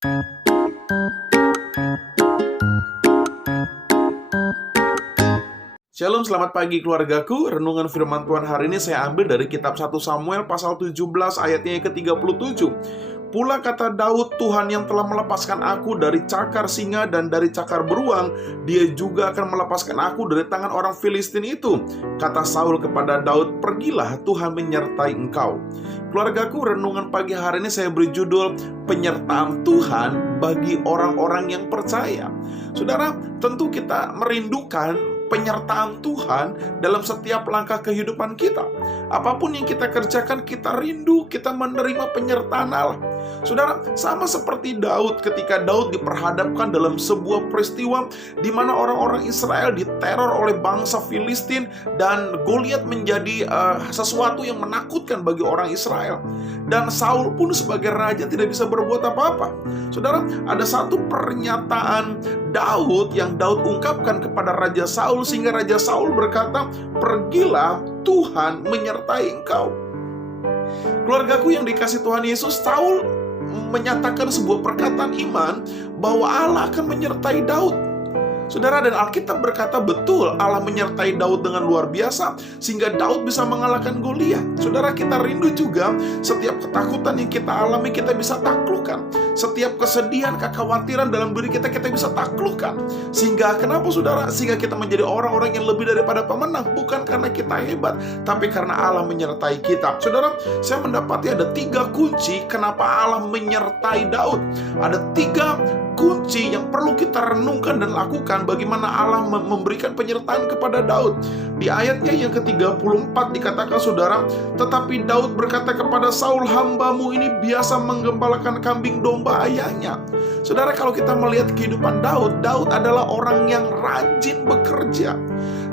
Shalom, selamat pagi keluargaku. Renungan firman Tuhan hari ini saya ambil dari kitab 1 Samuel pasal 17 ayatnya yang ke-37. Pula kata Daud, Tuhan yang telah melepaskan aku dari cakar singa dan dari cakar beruang, Dia juga akan melepaskan aku dari tangan orang Filistin itu. Kata Saul kepada Daud, pergilah, Tuhan menyertai engkau. Keluargaku, renungan pagi hari ini saya beri judul Penyertaan Tuhan bagi orang-orang yang percaya. Saudara, tentu kita merindukan penyertaan Tuhan dalam setiap langkah kehidupan kita. Apapun yang kita kerjakan, kita rindu, kita menerima penyertaan Allah. Saudara, sama seperti Daud ketika Daud diperhadapkan dalam sebuah peristiwa di mana orang-orang Israel diteror oleh bangsa Filistin dan Goliat menjadi sesuatu yang menakutkan bagi orang Israel. Dan Saul pun sebagai raja tidak bisa berbuat apa-apa. Saudara, ada satu pernyataan Daud yang Daud ungkapkan kepada Raja Saul sehingga Raja Saul berkata, pergilah, Tuhan menyertai engkau. Keluargaku yang dikasih Tuhan Yesus, Saul menyatakan sebuah perkataan iman bahwa Allah akan menyertai Daud. Saudara, dan Alkitab berkata betul Allah menyertai Daud dengan luar biasa sehingga Daud bisa mengalahkan Goliat. Saudara, kita rindu juga setiap ketakutan yang kita alami kita bisa taklukkan. Setiap kesedihan, kekhawatiran dalam diri kita bisa taklukkan. Sehingga kenapa saudara? Sehingga kita menjadi orang-orang yang lebih daripada pemenang. Bukan karena kita hebat, tapi karena Allah menyertai kita. Saudara, saya mendapati ada 3 kunci kenapa Allah menyertai Daud. Ada 3 kunci yang perlu kita renungkan dan lakukan bagaimana Allah memberikan penyertaan kepada Daud. Di ayatnya yang ke-34 dikatakan saudara, tetapi Daud berkata kepada Saul, hambamu ini biasa menggembalakan kambing domba ayahnya. Saudara, kalau kita melihat kehidupan Daud, Daud adalah orang yang rajin bekerja.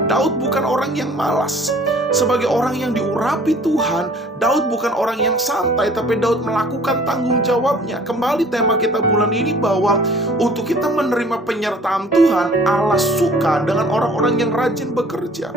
Daud bukan orang yang malas. Sebagai orang yang diurapi Tuhan, Daud bukan orang yang santai, tapi Daud melakukan tanggung jawabnya. Kembali tema kita bulan ini bahwa untuk kita menerima penyertaan Tuhan, Allah suka dengan orang-orang yang rajin bekerja.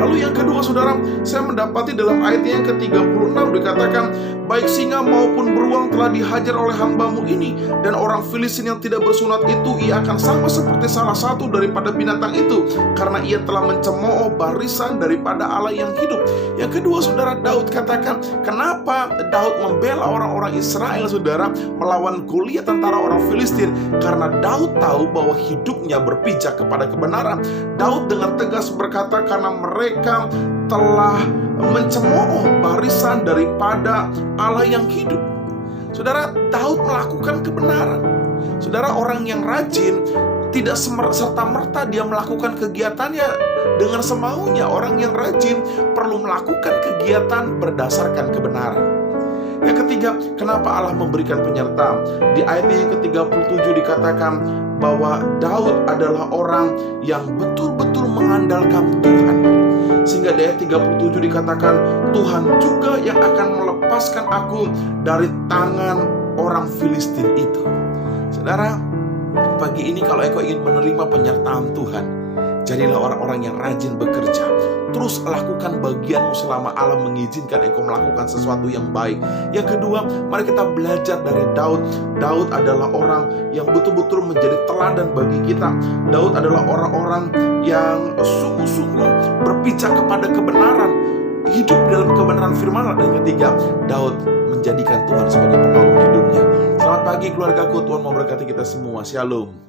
Lalu yang kedua saudara, saya mendapati dalam ayatnya yang ke-36 dikatakan, baik singa maupun beruang telah dihajar oleh hambamu ini, dan orang Filistin yang tidak bersunat itu, ia akan sama seperti salah satu daripada binatang itu, karena ia telah mencemooh barisan daripada Allah yang hidup. Yang kedua saudara, Daud katakan, kenapa Daud membela orang-orang Israel saudara melawan Goliat tentara orang Filistin? Karena Daud tahu bahwa hidupnya berpijak kepada kebenaran. Daud dengan tegas berkata, karena mereka telah mencemooh barisan daripada Allah yang hidup. Saudara, Daud melakukan kebenaran. Saudara, orang yang rajin tidak serta-merta dia melakukan kegiatannya dengan semaunya. Orang yang rajin perlu melakukan kegiatan berdasarkan kebenaran. Yang ketiga, kenapa Allah memberikan penyertaan? Di ayat yang ke-37 dikatakan bahwa Daud adalah orang yang betul-betul mengandalkan Tuhan. Sehingga di ayat 37 dikatakan, Tuhan juga yang akan melepaskan aku dari tangan orang Filistin itu. Saudara, pagi ini kalau engkau ingin menerima penyertaan Tuhan, jadilah orang-orang yang rajin bekerja. Terus lakukan bagianmu selama Allah mengizinkan engkau melakukan sesuatu yang baik. Yang kedua, mari kita belajar dari Daud. Daud adalah orang yang betul-betul menjadi teladan bagi kita. Daud adalah orang-orang yang sungguh-sungguh berpijak kepada kebenaran, hidup dalam kebenaran firman Allah. Dan ketiga, Daud menjadikan Tuhan sebagai penolong hidupnya. Selamat pagi keluargaku, Tuhan memberkati kita semua. Shalom.